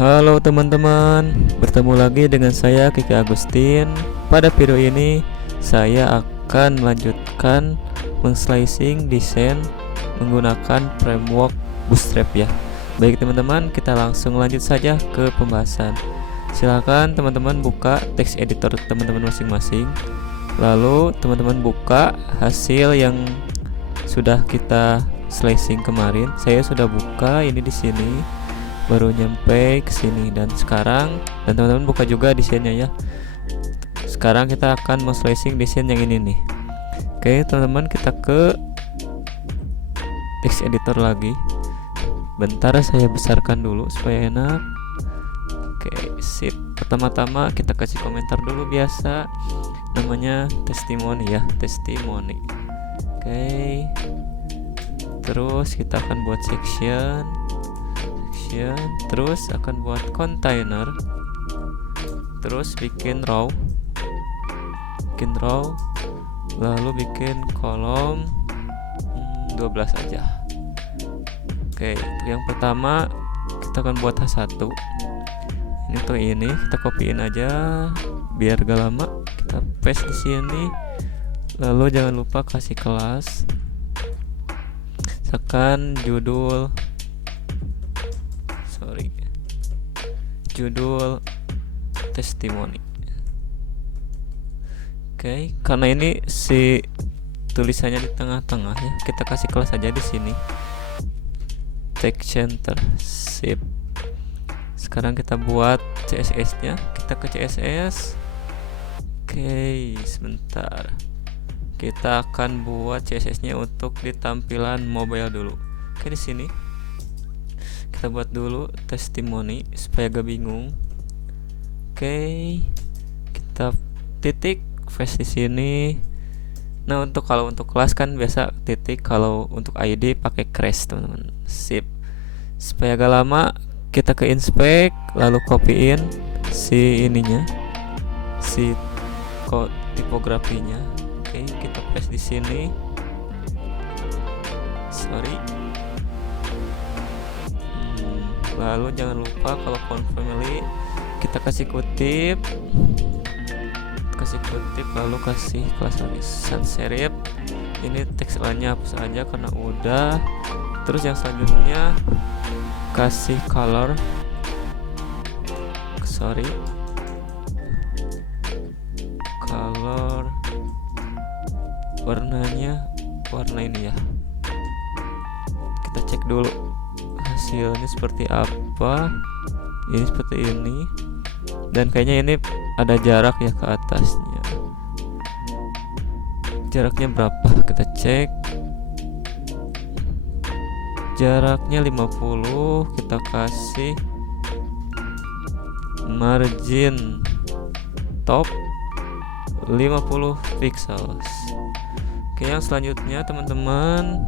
Halo teman-teman, bertemu lagi dengan saya Kiki Agustin. Pada video ini saya akan melanjutkan mengslicing desain menggunakan framework Bootstrap ya. Baik teman-teman, kita langsung lanjut saja ke pembahasan. Silahkan teman-teman buka text editor teman-teman masing-masing. Lalu teman-teman buka hasil yang sudah kita slicing kemarin. Saya sudah buka ini di sini, baru nyampe ke sini dan teman-teman buka juga desainnya ya. Sekarang kita akan mau slicing desain yang ini nih. Oke teman-teman, kita ke text editor lagi. Bentar, saya besarkan dulu supaya enak. Oke, sip. Pertama-tama kita kasih komentar dulu biasa, namanya testimoni ya, testimoni. Oke, terus kita akan buat section, terus akan buat container, terus bikin row, lalu bikin kolom 12 aja. Oke, untuk yang pertama kita akan buat H1. Ini kita copyin aja biar gak lama. Kita paste di sini. Lalu jangan lupa kasih kelas. Tekan judul testimoni. Oke, karena ini si tulisannya di tengah-tengah ya, kita kasih kelas aja di sini. Text center, sip. Sekarang kita buat CSS-nya. Kita ke CSS. Oke, sebentar. Kita akan buat CSS-nya untuk di tampilan mobile dulu. Oke, di sini kita buat dulu testimoni supaya gak bingung. Oke, kita titik face di sini. Nah, kalau untuk kelas kan biasa titik, kalau untuk ID pakai crash teman-teman. Sip. Supaya gak lama, kita ke inspect, lalu copyin si ininya, si tipografinya. Oke, kita paste di sini. Lalu jangan lupa kalau font family kita kasih kutip, lalu kasih kelas sans serif. Ini teks lainnya hapus aja karena udah. Terus yang selanjutnya kasih color, warnanya warna ini ya. Kita cek dulu hasilnya seperti apa. Ini seperti ini, dan kayaknya ini ada jarak ya ke atasnya. Jaraknya berapa? Kita cek. Jaraknya 50. Kita kasih margin top 50 pixels. Oke, yang selanjutnya teman-teman,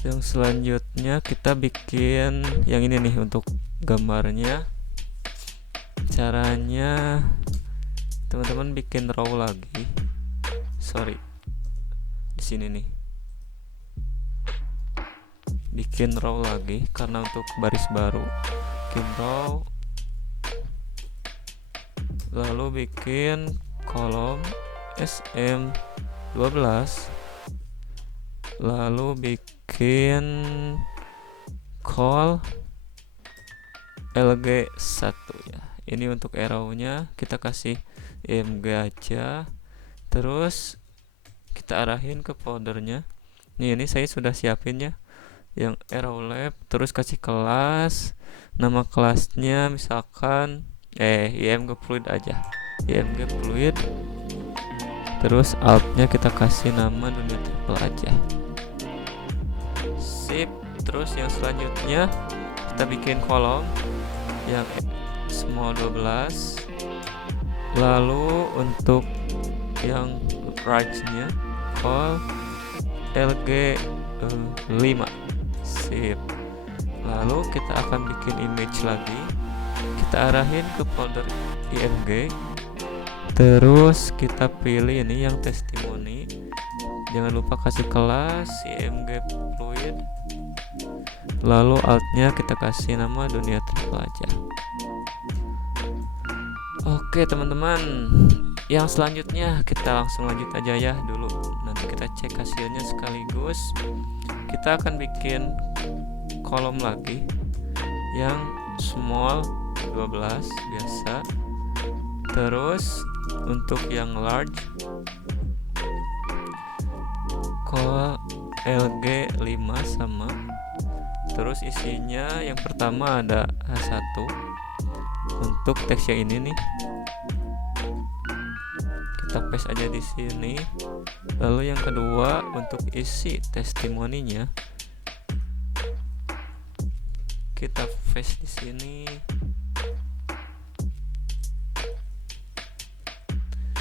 yang selanjutnya kita bikin yang ini nih untuk gambarnya. Caranya teman-teman bikin row lagi. Di sini nih. Bikin row lagi karena untuk baris baru. Bikin row. Lalu bikin kolom SM12. Lalu bikin call LG1 ya. Ini untuk arrow-nya kita kasih img aja. Terus kita arahin ke foldernya. Ini saya sudah siapin ya, yang arrow lab. Terus kasih kelas, nama kelasnya misalkan img fluid aja, img fluid. Terus alt-nya kita kasih nama dunia triple aja. Sip. Terus yang selanjutnya kita bikin kolom yang small 12. Lalu untuk yang right-nya call LG5. Sip. Lalu kita akan bikin image lagi. Kita arahin ke folder img. Terus kita pilih ini yang testimoni. Jangan lupa kasih kelas IMG Fluid. Lalu altnya kita kasih nama Dunia Travel aja. Oke teman-teman, yang selanjutnya kita langsung lanjut aja ya dulu. Nanti kita cek hasilnya sekaligus. Kita akan bikin kolom lagi yang small 12 biasa. Terus untuk yang large LG 5 sama. Terus isinya yang pertama ada H1 untuk teks yang ini nih. Kita paste aja di sini. Lalu yang kedua untuk isi testimoninya kita paste di sini.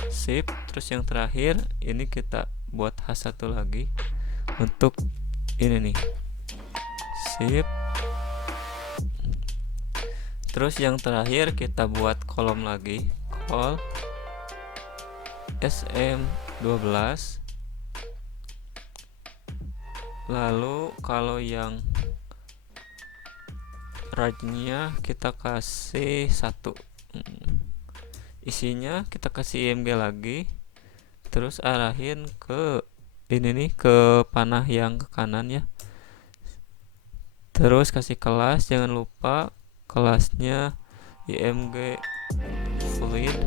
Sip. Terus yang terakhir ini kita buat H1 lagi untuk ini nih. Sip. Terus yang terakhir kita buat kolom lagi, call SM12. Lalu kalau yang right-nya kita kasih 1. Isinya kita kasih IMG lagi. Terus arahin ke ini nih, ke panah yang ke kanan ya. Terus kasih kelas, jangan lupa kelasnya IMG Fluid.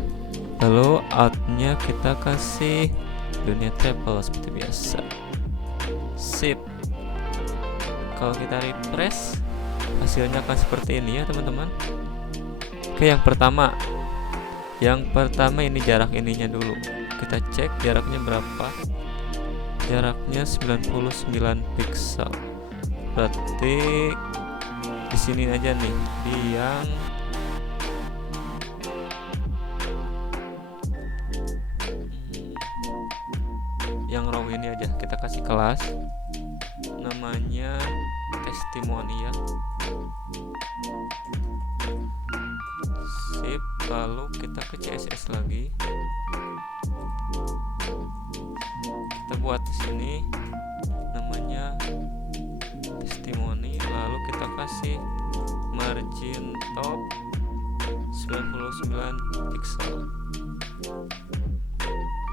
Lalu outnya kita kasih Dunia Travel seperti biasa. Sip. Kalau kita refresh, hasilnya akan seperti ini ya teman-teman. Oke, yang pertama ini jarak ininya dulu. Kita cek jaraknya berapa. Jaraknya 99 pixel. Berarti di sini aja nih, di yang raw ini aja. Kita kasih kelas namanya testimoni ya. Sip. Lalu kita ke CSS lagi. Kita buat di sini namanya testimoni. Lalu kita kasih margin top 99 pixel.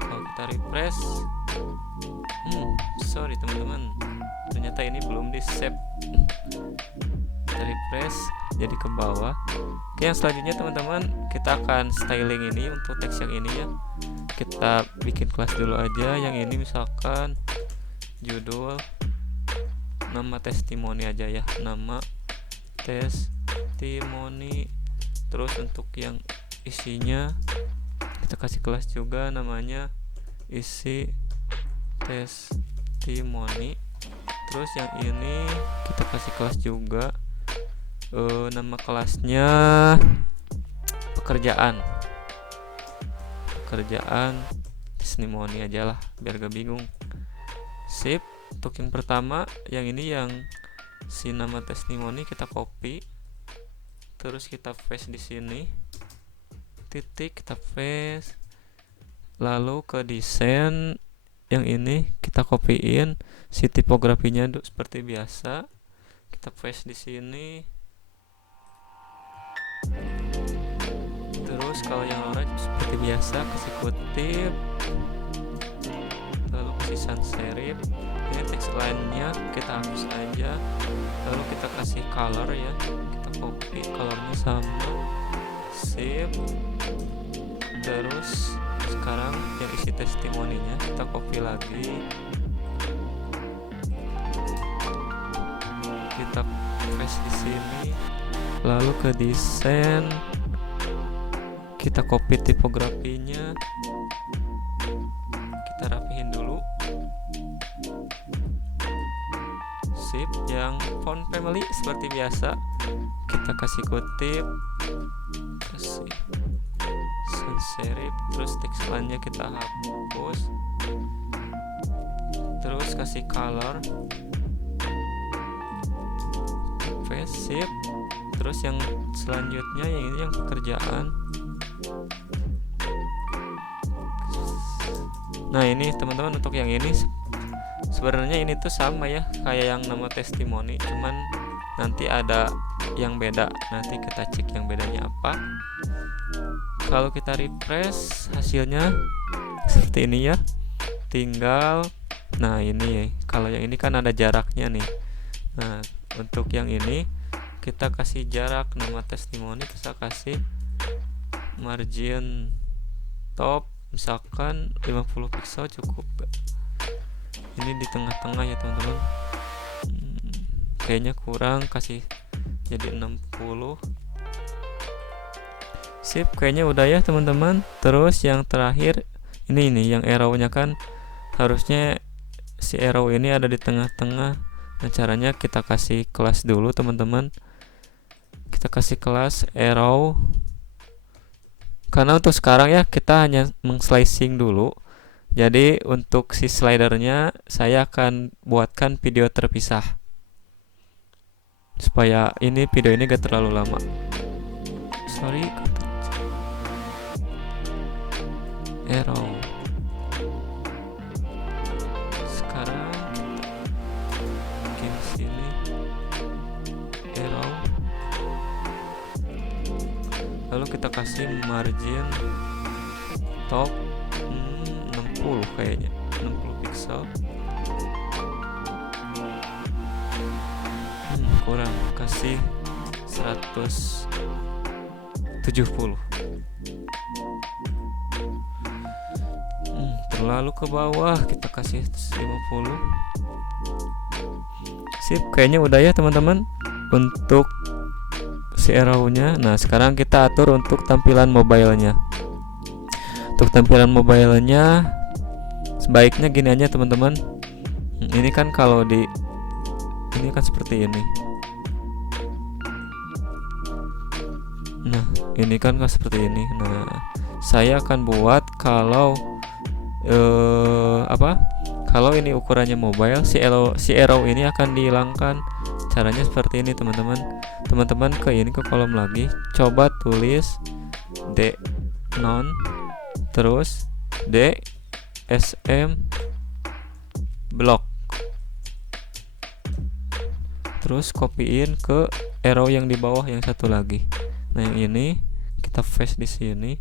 Kalau kita refresh, sorry teman-teman, ternyata ini belum di save. Kita refresh jadi ke bawah. Oke, yang selanjutnya teman-teman, kita akan styling ini untuk teks yang ini ya. Kita bikin kelas dulu aja. Yang ini misalkan judul nama testimoni aja ya, nama testimoni. Terus untuk yang isinya kita kasih kelas juga, namanya isi testimoni. Terus yang ini kita kasih kelas juga, nama kelasnya pekerjaan testimoni aja lah biar gak bingung. Sip. Untuk yang pertama, yang ini yang si nama testimoni kita copy, terus kita paste di sini, titik kita paste. Lalu ke desain yang ini kita copyin si tipografinya seperti biasa, kita paste di sini. Terus kalau yang orange seperti biasa kasih kutip, lalu kasih sans serif. Ini teks lainnya kita hapus aja. Lalu kita kasih color ya, kita copy colornya sama. Sip. Terus sekarang yang isi testimoninya kita copy lagi, kita paste di sini. Lalu ke desain kita copy tipografinya, kita rapihin dulu. Sip. Yang font family seperti biasa kita kasih kutip, kasih sans serif. Terus teks lainnya kita hapus, terus kasih color, paste. Sip. Terus yang selanjutnya yang ini yang pekerjaan, Nah ini teman-teman, untuk yang ini sebenarnya ini tuh sama ya kayak yang nama testimoni, cuman nanti ada yang beda. Nanti kita cek yang bedanya apa. Kalau kita refresh, hasilnya seperti ini ya. Tinggal, nah ini kalau yang ini kan ada jaraknya nih. Nah untuk yang ini kita kasih jarak nama testimoni, kita kasih margin top misalkan 50 pixel cukup. Ini di tengah-tengah ya teman-teman. Kayaknya kurang, kasih jadi 60. Sip, kayaknya udah ya teman-teman. Terus yang terakhir ini yang arrow-nya kan harusnya si arrow ini ada di tengah-tengah. Nah caranya kita kasih kelas dulu teman-teman. Kita kasih kelas arrow, karena untuk sekarang ya kita hanya mengslicing dulu. Jadi untuk si slidernya saya akan buatkan video terpisah supaya ini video ini gak terlalu lama. Sorry, arrow. Sekarang bikin sini arrow, lalu kita kasih margin top 60 kayaknya, 60 pixel. Kurang, kasih 170. Terlalu ke bawah, kita kasih 50. Sip, kayaknya udah ya teman-teman untuk si arrow-nya. Nah sekarang kita atur untuk tampilan mobile-nya. Untuk tampilan mobile-nya sebaiknya gini aja teman-teman. Ini kan kalau di ini kan seperti ini. Nah ini kan seperti ini. Nah saya akan buat kalau kalau ini ukurannya mobile, si arrow ini akan dihilangkan. Caranya seperti ini teman-teman. Teman-teman ke kolom lagi, coba tulis d non terus dsm block, terus copyin ke arrow yang di bawah yang satu lagi. Nah yang ini kita paste di sini.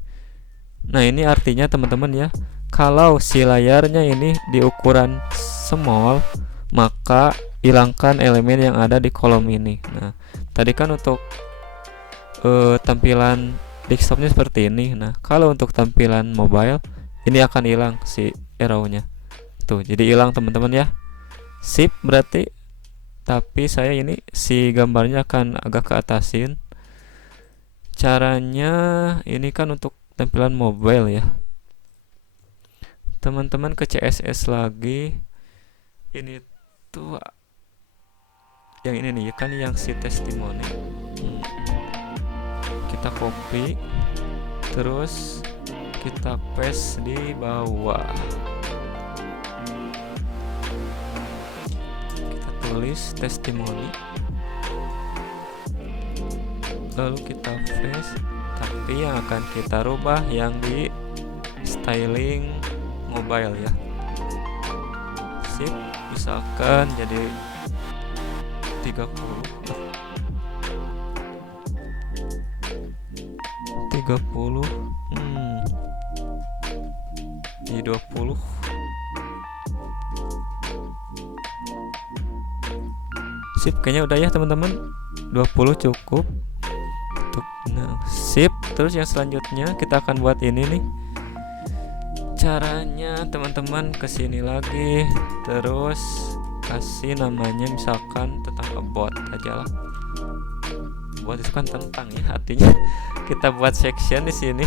Nah ini artinya teman-teman ya, kalau si layarnya ini di ukuran small, maka hilangkan elemen yang ada di kolom ini. Nah tadi kan untuk tampilan desktopnya seperti ini. Nah kalau untuk tampilan mobile ini akan hilang si arrow-nya tuh, jadi hilang teman-teman ya. Sip, berarti tapi saya ini si gambarnya akan agak ke atasin. Caranya ini kan untuk tampilan mobile ya, teman-teman ke CSS lagi. Ini tuh yang ini nih kan, yang si testimoni. Kita copy terus kita paste di bawah. Kita tulis testimoni, lalu kita paste. Tapi yang akan kita rubah yang di styling mobile ya. Sip, misalkan jadi 30 di 20. Sip, kayaknya udah ya teman-teman, 20 cukup untuk sip. Terus yang selanjutnya kita akan buat ini nih. Caranya teman-teman kesini lagi, terus kasih namanya misalkan tentang about aja lah. Buat itu kan tentang ya, artinya kita buat section di sini.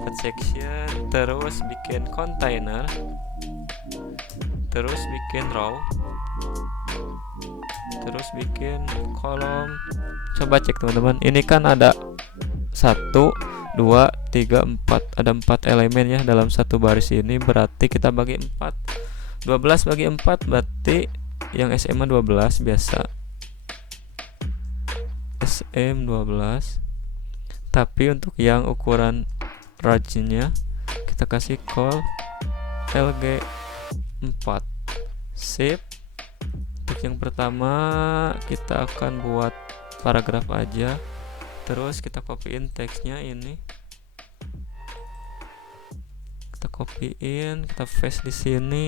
Buat section, terus bikin container, terus bikin row, terus bikin kolom. Coba cek teman-teman, ini kan ada 1, 2, 3, 4, ada 4 elemen ya dalam satu baris ini. Berarti kita bagi 4, 12 bagi 4, berarti yang SMA 12 biasa, SM 12. Tapi untuk yang ukuran range-nya kita kasih call LG4. Sip. Untuk yang pertama kita akan buat paragraf aja. Terus kita copyin teksnya ini. Kita copyin, kita paste di sini.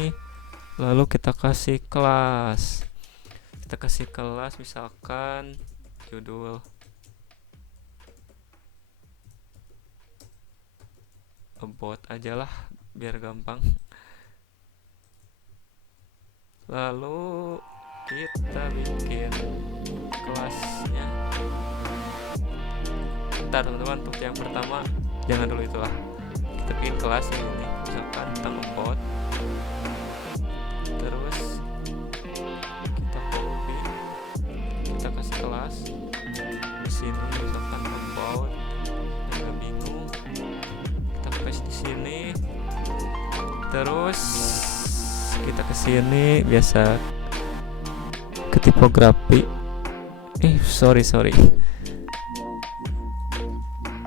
Lalu kita kasih kelas. Kita kasih kelas misalkan judul about aja lah biar gampang. Lalu kita bikin kelasnya. Bentar teman-teman, untuk yang pertama jangan dulu itulah. Kita bikin kelas yang ini misalkan tentang about. Terus kita copy, kita kasih kelas di sini misalkan about. Yang gak bingung, kita paste di sini. Terus kita kesini biasa ke tipografi. Sorry.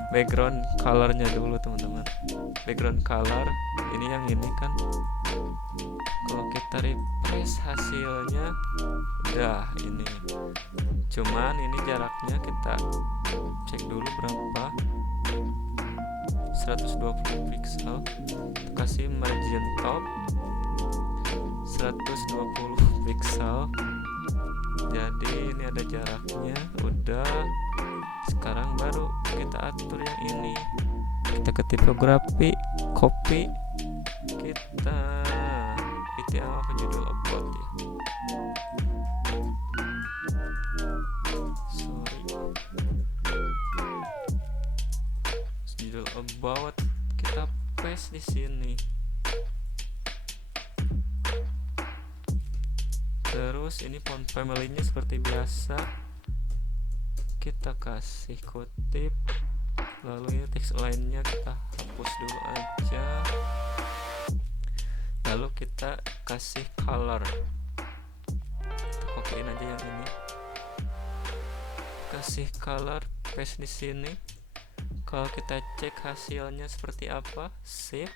Background colornya dulu teman-teman. Background color ini yang ini kan. Kalau kita refresh hasilnya udah ini. Cuman ini jaraknya kita cek dulu berapa. 120 pixel. Kita kasih margin top 120 pixel. Jadi ini ada jaraknya udah. Sekarang baru kita atur yang ini. Kita ke tipografi, copy, kita itu apa judul about ya. Sorry. Judul about kita paste di sini. Terus ini font family-nya seperti biasa. Kita kasih kutip. Lalu ini teks lainnya kita hapus dulu aja. Lalu kita kasih color. Kita copyin aja yang ini. Kasih color, paste di sini. Kalau kita cek hasilnya seperti apa, save.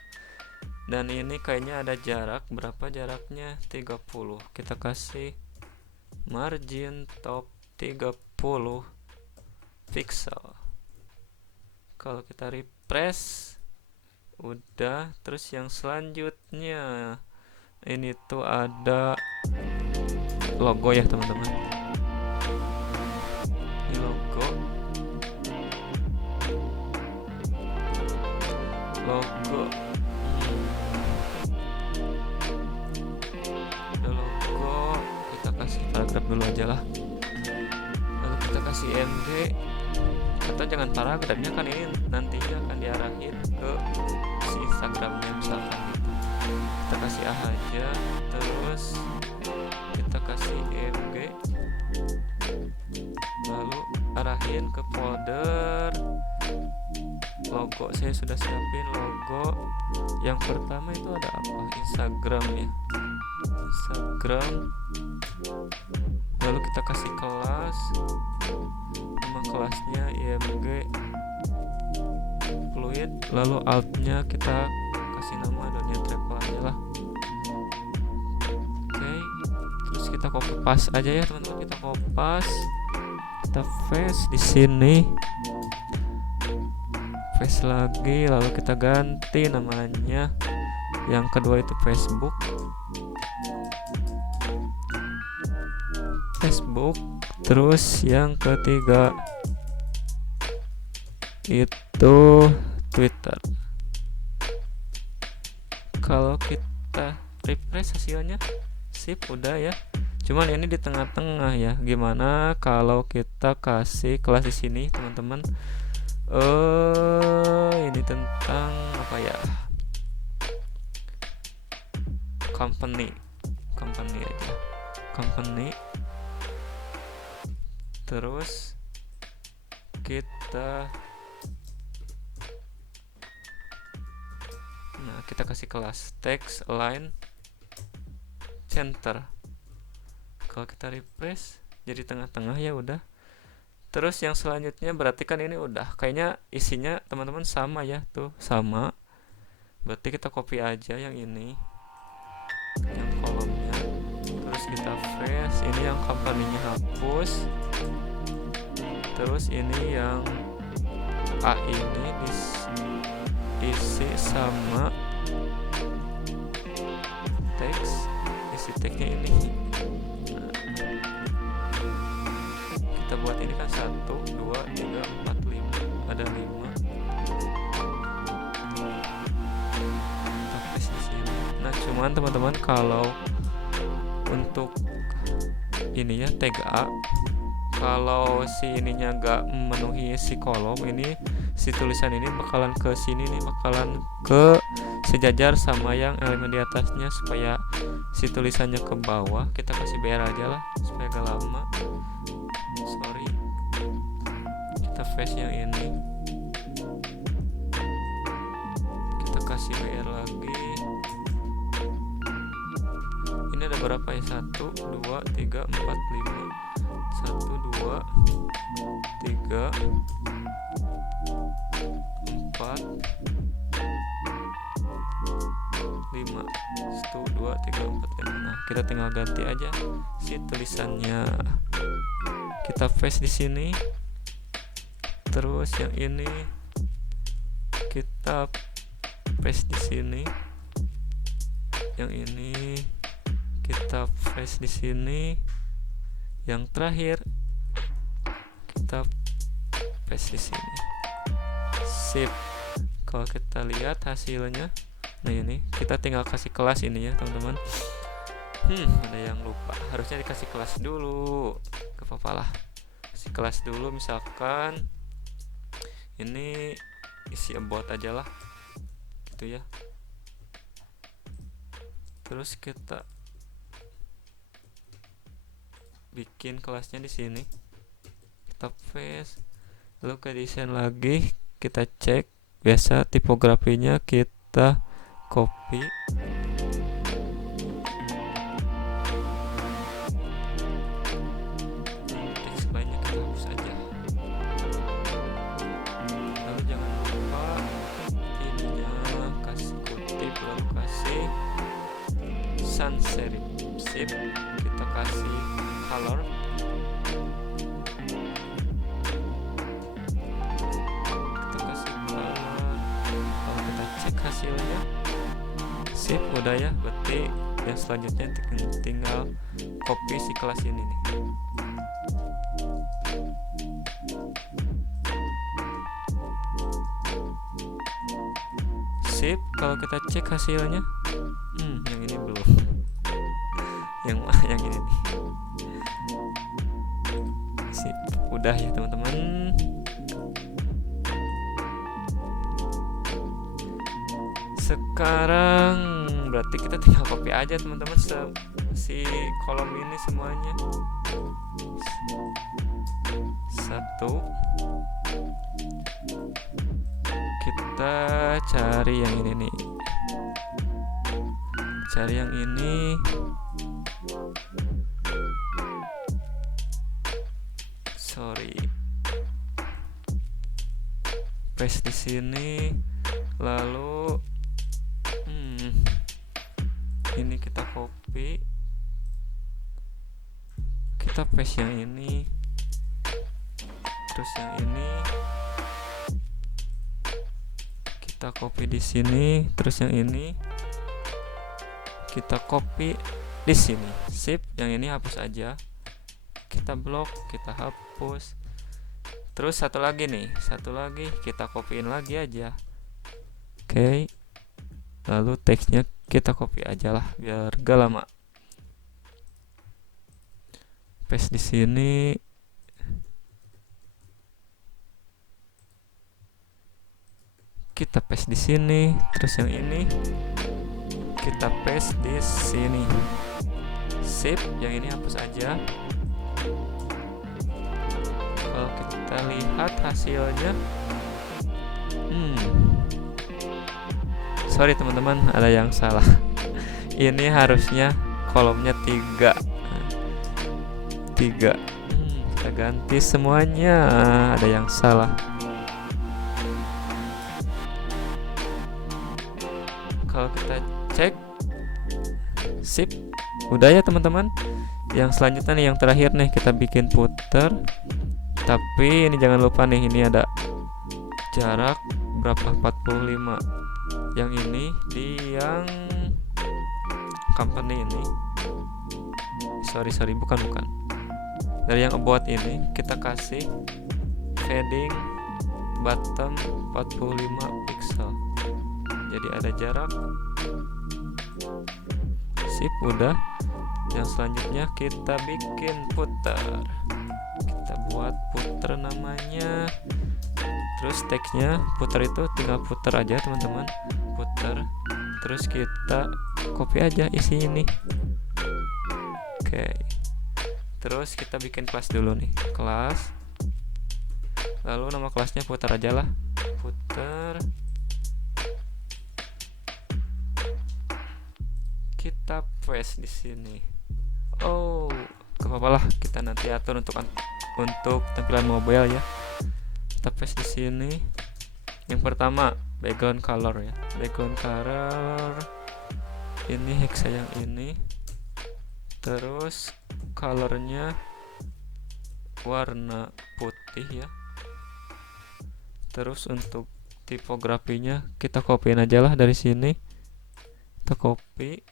Dan ini kayaknya ada jarak, berapa jaraknya? 30. Kita kasih margin top 30 pixel. Kalau kita refresh udah. Terus yang selanjutnya ini tuh ada logo ya teman-teman. Ini logo. Kita kasih paragraf dulu aja lah. Lalu kita kasih MG, atau jangan paragrafnya kan, ini nantinya akan diarahin ke si Instagramnya misalkan gitu. Kita kasih A aja. Terus kita kasih MG, lalu arahin ke folder logo. Saya sudah siapin logo. Yang pertama itu ada apa? Instagram ya. Instagram. Lalu kita kasih kelas. Nama kelasnya img fluid. Lalu altnya kita kasih nama dunia travel aja lah. Oke. Terus kita copy paste aja ya teman-teman. Kita copy paste. Kita paste di sini. Paste lagi, lalu kita ganti namanya. Yang kedua itu Facebook. Terus yang ketiga itu Twitter. Kalau kita refresh hasilnya sip udah ya. Cuman ini di tengah-tengah ya. Gimana kalau kita kasih kelas di sini teman-teman? Ini tentang apa ya? Company aja. Company. Terus kita kasih kelas text align center. Kalau kita refresh jadi tengah-tengah ya udah. Terus yang selanjutnya berarti kan ini udah kayaknya isinya teman-teman sama ya, tuh sama. Berarti kita copy aja yang ini. yang kolomnya, terus kita fresh. Ini yang company-nya hapus, terus ini yang A ini isi sama teks, isi teksnya ini. Kita buat ini kan 1, 2, 3, 4, 5, ada 5. Kita paste di sini. Nah, cuman teman-teman kalau untuk ini ya tag A, kalau si ininya nggak memenuhi si kolom ini, si tulisan ini bakalan ke sini nih, bakalan ke sejajar sama yang elemen di atasnya. Supaya si tulisannya ke bawah, kita kasih BR aja lah supaya gak lama. Sorry, kita face yang ini, kita kasih BR lagi. Ini ada berapa ya? 1, 2, 3, 4, 5. 1, 2, 3, 4, 5. 1, 2, 3, 4, 5. Nah, kita tinggal ganti aja si tulisannya. Kita paste di sini. Terus yang ini kita paste di sini. Yang ini kita paste di sini. Yang terakhir kita paste di sini. Sip. Kalau kita lihat hasilnya, nah ini kita tinggal kasih kelas ini ya teman-teman. Ada yang lupa, harusnya dikasih kelas dulu. Gak apa-apa lah, kasih kelas dulu. Misalkan ini isi about aja lah, gitu ya. Terus kita bikin kelasnya di sini, kita paste, lalu ke desain lagi, kita cek. Biasa tipografinya kita copy, teks banyak kita hapus aja. Lalu jangan lupa ininya kasih kutip, lalu kasih sans serif. Sip. Kita kasih color, kalau kita cek hasilnya sip, udah ya. Berarti yang selanjutnya tinggal copy si kelas ini nih. Sip. Kalau kita cek hasilnya, yang ini belum. yang ini nih. Sip, udah ya teman-teman. Sekarang berarti kita tinggal copy aja teman-teman si kolom ini semuanya. 1. Kita cari yang ini nih. Cari yang ini. Sorry. Paste di sini. Lalu ini kita copy, kita paste yang ini, terus yang ini kita copy di sini, terus yang ini kita copy di sini. Sip. Yang ini hapus aja, kita blok, kita hapus. Terus satu lagi kita copyin lagi aja. Oke. Lalu teksnya kita copy aja lah biar gak lama. Paste di sini. Kita paste di sini, terus yang ini kita paste di sini. Sip. Yang ini hapus aja. Kalau kita lihat hasilnya, sorry teman-teman, ada yang salah. Ini harusnya kolomnya 3. Kita ganti semuanya. Ada yang salah. Kalau kita cek Sip, udah ya teman-teman. Yang selanjutnya nih, yang terakhir nih, kita bikin footer. Tapi ini jangan lupa nih, ini ada jarak berapa, 45. Yang ini di yang company ini, sorry bukan dari yang about ini, kita kasih padding bottom 45 pixel, jadi ada jarak. Sip, udah. Yang selanjutnya kita bikin footer. Kita buat footer namanya, terus teksnya footer itu tinggal footer aja teman-teman, footer. Terus kita copy aja isi ini. Oke. Terus kita bikin kelas dulu nih, kelas. Lalu nama kelasnya footer aja lah, footer. Kita paste di sini. Oh, gak apa-apa lah, kita nanti atur untuk tampilan mobile ya. Kita paste di sini. Yang pertama background color ya, background color ini hexa yang ini. Terus colornya warna putih ya. Terus untuk tipografinya kita copyin aja lah dari sini. Kita copy,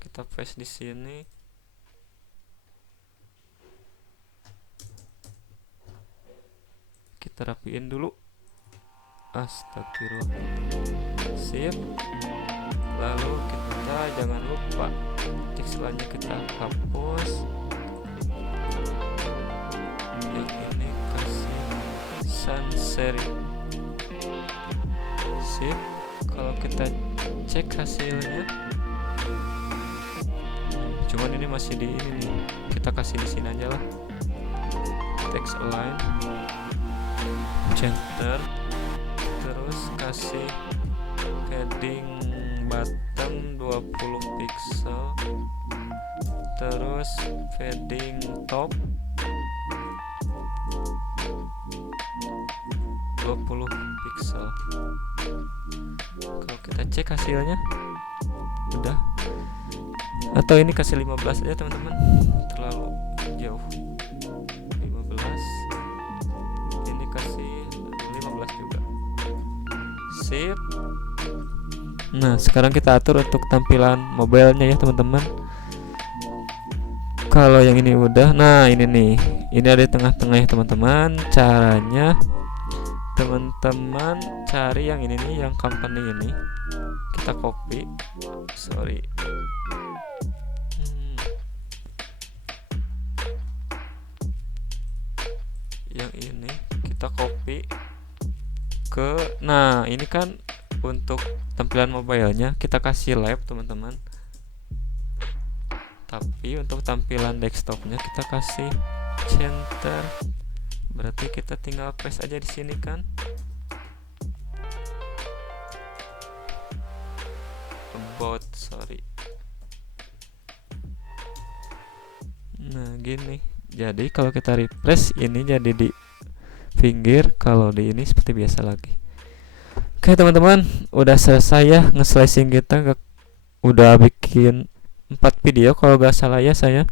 kita paste di sini. Kita rapiin dulu. Astagfirullah. Sip. Lalu kita jangan lupa tekstualnya kita hapus. Yang ini kasih sans serif. Sip. Kalau kita cek hasilnya, cuman ini masih di ini nih. Kita kasih di sini aja lah. Text align, center, terus kasih padding bottom 20 pixel, terus padding top 20 pixel. Kalau kita cek hasilnya udah, atau ini kasih 15 aja teman-teman, terlalu jauh. 15, ini kasih 15 juga. Sip. Nah, sekarang kita atur untuk tampilan mobilenya ya teman-teman. Kalau yang ini udah, nah ini nih, ini ada di tengah-tengah ya teman-teman. Caranya teman-teman cari yang ini nih, yang company ini. Kita copy, yang ini kita copy ke, nah ini kan untuk tampilan mobilenya kita kasih lab teman-teman, tapi untuk tampilan desktopnya kita kasih center. Berarti kita tinggal paste aja di sini kan. About, nah gini. Jadi kalau kita refresh ini jadi di pinggir, kalau di ini seperti biasa lagi. Oke teman-teman, udah selesai ya nge-slicing kita. Udah bikin 4 video kalau gak salah ya saya.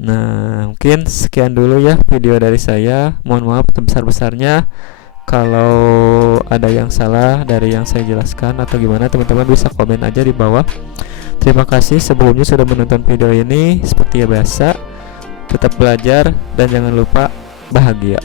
Nah, mungkin sekian dulu ya video dari saya. Mohon maaf sebesar-besarnya kalau ada yang salah dari yang saya jelaskan atau gimana, teman-teman bisa komen aja di bawah. Terima kasih sebelumnya sudah menonton video ini. Seperti biasa, tetap belajar dan jangan lupa bahagia.